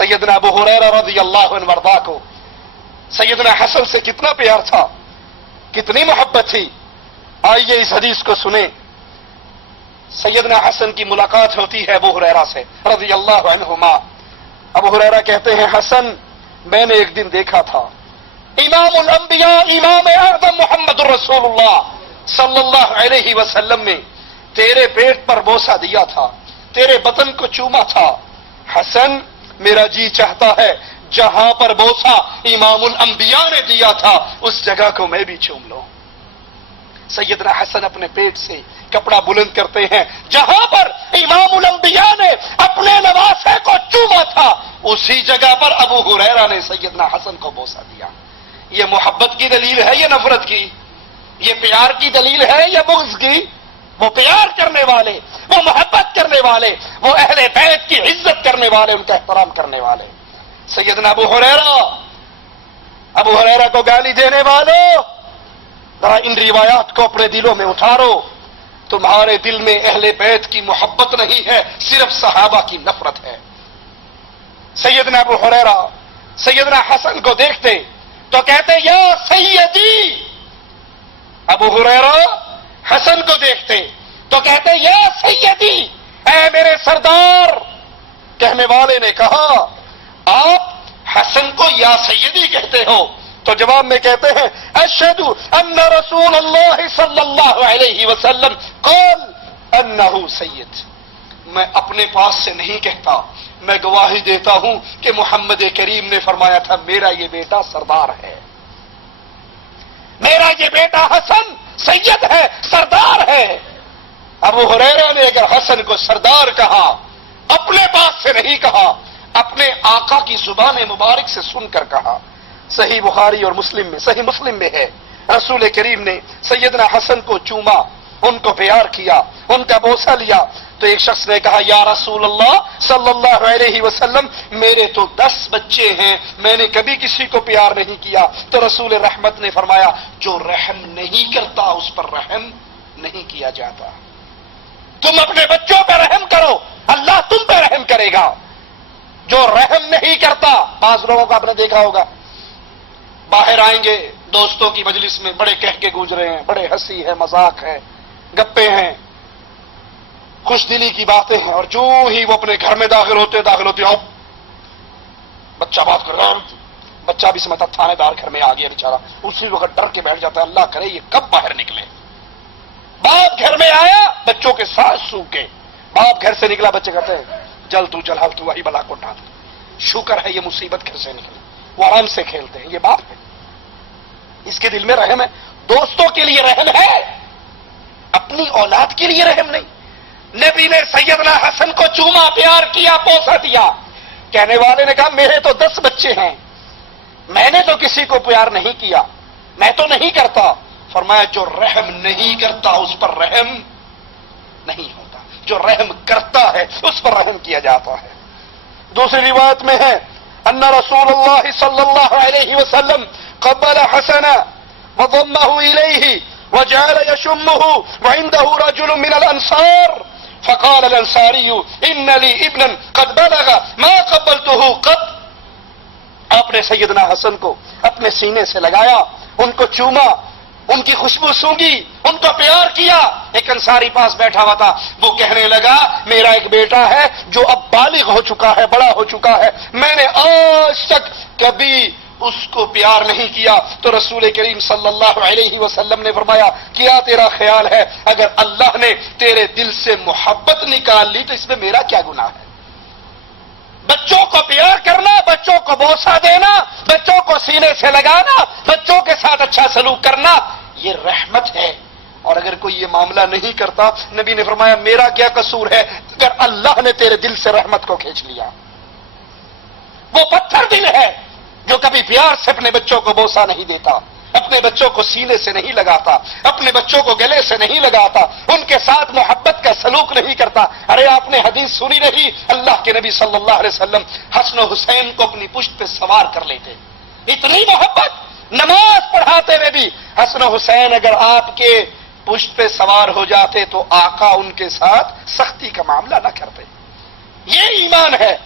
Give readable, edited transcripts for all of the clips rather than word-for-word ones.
سیدنا ابو ہریرہ رضی اللہ عنہ وارضا کو سیدنا حسن سے کتنا پیار تھا، کتنی محبت تھی. آئیے اس حدیث کو سنیں. سیدنا حسن کی ملاقات ہوتی ہے ابو ہریرہ سے رضی اللہ عنہما. ابو ہریرہ کہتے ہیں حسن میں نے ایک دن دیکھا تھا امام الانبیاء امام اعظم محمد الرسول اللہ صلی اللہ علیہ وسلم نے تیرے پیٹ پر بوسہ دیا تھا، تیرے بدن کو چوما تھا. حسن میرا جی چاہتا ہے جہاں پر بوسہ امام الانبیاء نے دیا تھا اس جگہ کو میں بھی چوم لوں. سیدنا حسن اپنے پیٹ سے کپڑا بلند کرتے ہیں، جہاں پر امام الانبیاء نے اپنے نواسے کو چوما تھا اسی جگہ پر ابو ہریرہ نے سیدنا حسن کو بوسہ دیا. یہ محبت کی دلیل ہے یا نفرت کی؟ یہ پیار کی دلیل ہے یا بغض کی؟ وہ پیار کرنے والے، وہ محبت کرنے والے، وہ اہل بیت کی عزت کرنے والے، ان کا احترام کرنے والے. سیدنا ابو ہریرہ کو گالی دینے والوں، ذرا ان روایات کو اپنے دلوں میں اتارو. تمہارے دل میں اہل بیت کی محبت نہیں ہے، صرف صحابہ کی نفرت ہے. سیدنا ابو ہریرہ سیدنا حسن کو دیکھتے تو کہتے یا سیدی. ابو ہریرہ حسن کو دیکھتے تو کہتے یا سیدی، اے میرے سردار. کہنے والے نے کہا آپ حسن کو یا سیدی کہتے ہو؟ تو جواب میں کہتے ہیں اشہد ان رسول اللہ صلی اللہ علیہ وسلم قال انہ سید. میں اپنے پاس سے نہیں کہتا، میں گواہی دیتا ہوں کہ محمد کریم نے فرمایا تھا میرا یہ بیٹا سردار ہے، میرا یہ بیٹا حسن سید ہے، سردار ہے. ابو ہریرہ نے اگر حسن کو سردار کہا، اپنے پاس سے نہیں کہا، اپنے آقا کی زبان مبارک سے سن کر کہا. صحیح بخاری اور مسلم میں، صحیح مسلم میں ہے رسول کریم نے سیدنا حسن کو چوما، ان کو پیار کیا، ان کا بوسہ لیا. تو ایک شخص نے کہا یا رسول اللہ صلی اللہ علیہ وسلم میرے تو 10 بچے ہیں، میں نے کبھی کسی کو پیار نہیں کیا. تو رسول رحمت نے فرمایا جو رحم نہیں کرتا اس پر رحم نہیں کیا جاتا. تم اپنے بچوں پہ رحم کرو، اللہ تم پہ رحم کرے گا. جو رحم نہیں کرتا، بعض لوگوں کو آپ نے دیکھا ہوگا باہر آئیں گے دوستوں کی مجلس میں، بڑے کہہ کے گونج رہے ہیں، بڑے ہنسی ہے، مذاق ہے، گپے ہیں، خوش دلی کی باتیں ہیں، اور جو ہی وہ اپنے گھر میں داخل ہوتے بچہ بات کر رہا ہے، بچہ بھی سمجھتا تھانے دار گھر میں آ گیا بیچارہ، اسی وقت ڈر کے بیٹھ جاتا ہے اللہ کرے یہ کب باہر نکلے. باپ گھر میں آیا بچوں کے ساتھ سو کے، باپ گھر سے نکلا بچے کہتے ہیں جل تو جل حل تو وہی بلا کو ڈال. شکر ہے یہ مصیبت گھر سے نکلی، وہ آرام سے کھیلتے ہیں. یہ باپ ہے، اس کے دل میں رحم ہے. دوستوں کے لیے رحم ہے، اپنی اولاد کے لیے رحم نہیں. نبی نے سیدنا حسن کو چوما، پیار کیا، بوسہ دیا. کہنے والے نے کہا میرے تو 10 بچے ہیں، میں نے تو کسی کو پیار نہیں کیا، میں تو نہیں کرتا. فرمایا جو رحم نہیں کرتا اس پر رحم نہیں ہوتا، جو رحم کرتا ہے اس پر رحم کیا جاتا ہے. دوسری روایت میں ہے ان رسول اللہ صلی اللہ علیہ وسلم قبل حسنا وضمه الیہ وجعل يشمه وعنده رجل من الانصار فقال الانصاری ان لی ابنا قد بلغ ما قبلته قط. آپ نے سیدنا حسن کو اپنے سینے سے لگایا، ان کو چوما، ان کی خوشبو سونگی، ان کو پیار کیا. ایک انصاری پاس بیٹھا ہوا تھا، وہ کہنے لگا میرا ایک بیٹا ہے جو اب بالغ ہو چکا ہے، بڑا ہو چکا ہے، میں نے آج تک کبھی اس کو پیار نہیں کیا. تو رسول کریم صلی اللہ علیہ وسلم نے فرمایا کیا تیرا خیال ہے اگر اللہ نے تیرے دل سے محبت نکال لی تو اس میں میرا کیا گناہ ہے؟ بچوں کو پیار کرنا، بچوں کو بوسہ دینا، بچوں کو سینے سے لگانا، بچوں کے ساتھ اچھا سلوک کرنا، یہ رحمت ہے. اور اگر کوئی یہ معاملہ نہیں کرتا، نبی نے فرمایا میرا کیا قصور ہے اگر اللہ نے تیرے دل سے رحمت کو کھینچ لیا. وہ پتھر دل ہے جو کبھی پیار سے اپنے بچوں کو بوسہ نہیں دیتا، اپنے بچوں کو سینے سے نہیں لگاتا، اپنے بچوں کو گلے سے نہیں لگاتا، ان کے ساتھ محبت کا سلوک نہیں کرتا. ارے آپ نے حدیث سنی نہیں، اللہ کے نبی صلی اللہ علیہ وسلم حسن و حسین کو اپنی پشت پہ سوار کر لیتے. اتنی محبت، نماز پڑھاتے ہوئے بھی حسن و حسین اگر آپ کے پشت پہ سوار ہو جاتے تو آقا ان کے ساتھ سختی کا معاملہ نہ کرتے. یہ ایمان ہے.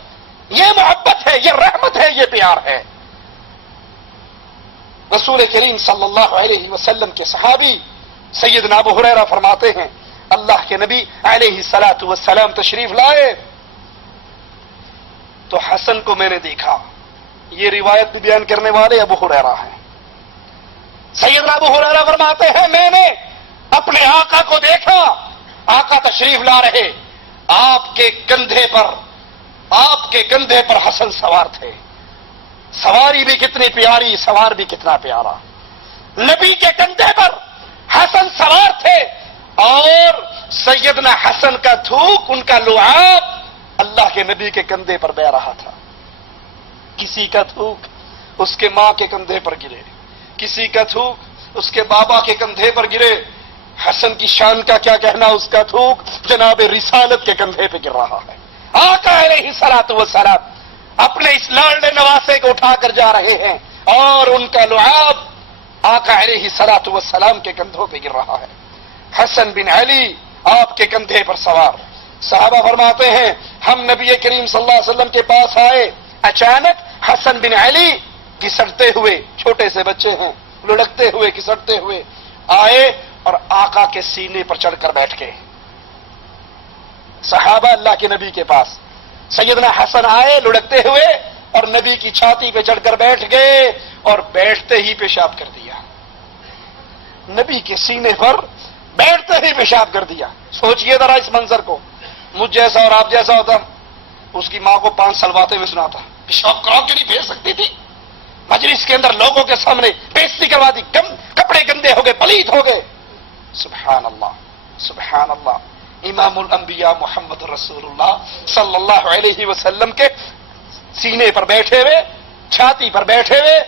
یہ محبت ہے، یہ رحمت ہے، یہ پیار ہے۔ رسول کریم صلی اللہ علیہ وسلم کے صحابی سیدنا ابو ہریرہ فرماتے ہیں اللہ کے نبی علیہ الصلوۃ والسلام تشریف لائے تو حسن کو میں نے دیکھا۔ یہ روایت بھی بیان کرنے والے ابو ہریرہ ہیں۔ سیدنا ابو ہریرہ فرماتے ہیں میں نے اپنے آقا کو دیکھا، آقا تشریف لا رہے، آپ کے کندھے پر حسن سوار تھے۔ سواری بھی کتنی پیاری، سوار بھی کتنا پیارا۔ نبی کے کندھے پر حسن سوار تھے اور سیدنا حسن کا تھوک، ان کا لعاب اللہ کے نبی کے کندھے پر بہ رہا تھا۔ کسی کا تھوک اس کے ماں کے کندھے پر گرے، کسی کا تھوک اس کے بابا کے کندھے پر گرے۔ حسن کی شان کا کیا کہنا، اس کا تھوک جناب رسالت کے کندھے پہ گر رہا ہے۔ آقا علیہ الصلوۃ والسلام اپنے اس لاڈلے نواسے کو اٹھا کر جا رہے ہیں اور ان کا لعاب آقا علیہ الصلوۃ والسلام کے کندھوں پہ گر رہا ہے۔ حسن بن علی آپ کے کندھے پر سوار۔ صحابہ فرماتے ہیں ہم نبی کریم صلی اللہ علیہ وسلم کے پاس آئے، اچانک حسن بن علی گھسٹتے ہوئے، چھوٹے سے بچے ہیں، لڑکتے ہوئے گھسٹتے ہوئے آئے اور آقا کے سینے پر چڑھ کر بیٹھ گئے۔ صحابہ اللہ کے نبی کے پاس، سیدنا حسن آئے لڑکتے ہوئے اور نبی کی چھاتی پہ چڑھ کر بیٹھ گئے اور بیٹھتے ہی پیشاب کر دیا۔ نبی کے سینے پر بیٹھتے ہی پیشاب کر دیا۔ سوچئے ذرا اس منظر کو، مجھ جیسا اور آپ جیسا ہوتا، اس کی ماں کو 5 سلواتے ہوئے سناتا، پیشاب کرا کے نہیں بھیج سکتی تھی، مجلس کے اندر لوگوں کے سامنے بےعزتی کروا دی، کپڑے گندے ہو گئے، پلید ہو گئے۔ سبحان اللہ، سبحان اللہ۔ امام الانبیاء محمد رسول اللہ صلی اللہ علیہ وسلم کے سینے پر بیٹھے ہوئے، چھاتی پر بیٹھے ہوئے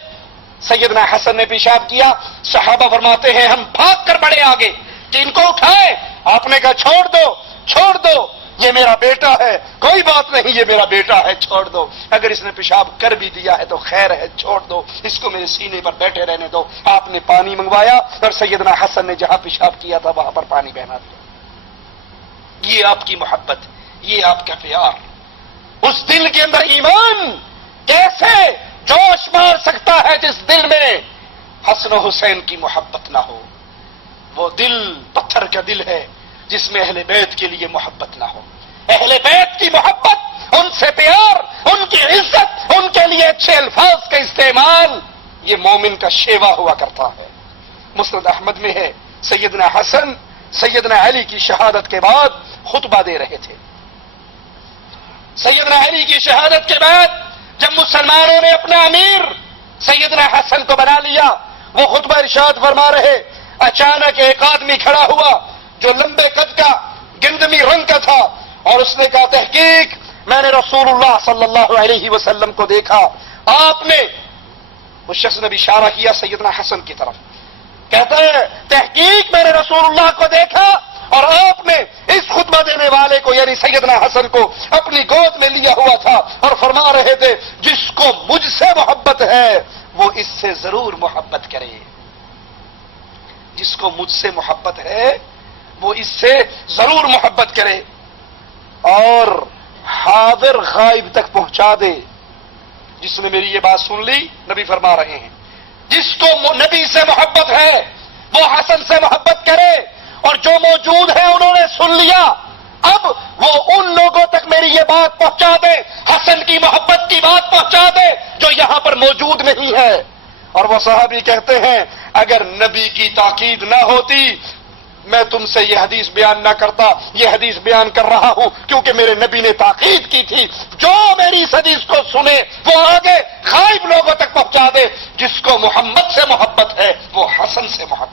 سیدنا حسن نے پیشاب کیا۔ صحابہ فرماتے ہیں ہم بھاگ کر بڑے آگے کہ ان کو اٹھائے۔ آپ نے کہا چھوڑ دو، چھوڑ دو، یہ میرا بیٹا ہے، کوئی بات نہیں، یہ میرا بیٹا ہے، چھوڑ دو۔ اگر اس نے پیشاب کر بھی دیا ہے تو خیر ہے، چھوڑ دو، اس کو میرے سینے پر بیٹھے رہنے دو۔ آپ نے پانی منگوایا اور سیدنا حسن نے جہاں پیشاب کیا تھا وہاں پر پانی بہنا دیا۔ یہ آپ کی محبت، یہ آپ کا پیار۔ اس دل کے اندر ایمان کیسے جوش مار سکتا ہے جس دل میں حسن و حسین کی محبت نہ ہو؟ وہ دل پتھر کا دل ہے جس میں اہل بیت کے لیے محبت نہ ہو۔ اہل بیت کی محبت، ان سے پیار، ان کی عزت، ان کے لیے اچھے الفاظ کا استعمال، یہ مومن کا شیوا ہوا کرتا ہے۔ مسند احمد میں ہے سیدنا حسن سیدنا علی کی شہادت کے بعد خطبہ دے رہے تھے۔ سیدنا علی کی شہادت کے بعد جب مسلمانوں نے اپنا امیر سیدنا حسن کو بنا لیا، وہ خطبہ ارشاد فرما رہے، اچانک ایک آدمی کھڑا ہوا جو لمبے قد کا، گندمی رنگ کا تھا، اور اس نے کہا تحقیق میں نے رسول اللہ صلی اللہ علیہ وسلم کو دیکھا۔ آپ نے، اس شخص نے بھی اشارہ کیا سیدنا حسن کی طرف، کہتا ہے تحقیق میں نے رسول اللہ کو دیکھا اور آپ نے اس خطبہ دینے والے کو یعنی سیدنا حسن کو اپنی گود میں لیا ہوا تھا اور فرما رہے تھے جس کو مجھ سے محبت ہے وہ اس سے ضرور محبت کرے، جس کو مجھ سے محبت ہے وہ اس سے ضرور محبت کرے اور حاضر غائب تک پہنچا دے۔ جس نے میری یہ بات سن لی، نبی فرما رہے ہیں جس کو نبی سے محبت ہے وہ حسن سے محبت کرے، اور جو موجود ہے انہوں نے سن لیا، اب وہ ان لوگوں تک میری یہ بات پہنچا دے، حسن کی محبت کی بات پہنچا دے جو یہاں پر موجود نہیں ہے۔ اور وہ صحابی کہتے ہیں اگر نبی کی تاکید نہ ہوتی میں تم سے یہ حدیث بیان نہ کرتا، یہ حدیث بیان کر رہا ہوں کیونکہ میرے نبی نے تاکید کی تھی جو میری اس حدیث کو سنے وہ آگے غائب لوگوں تک پہنچا دے، جس کو محمد سے محبت ہے وہ حسن سے محبت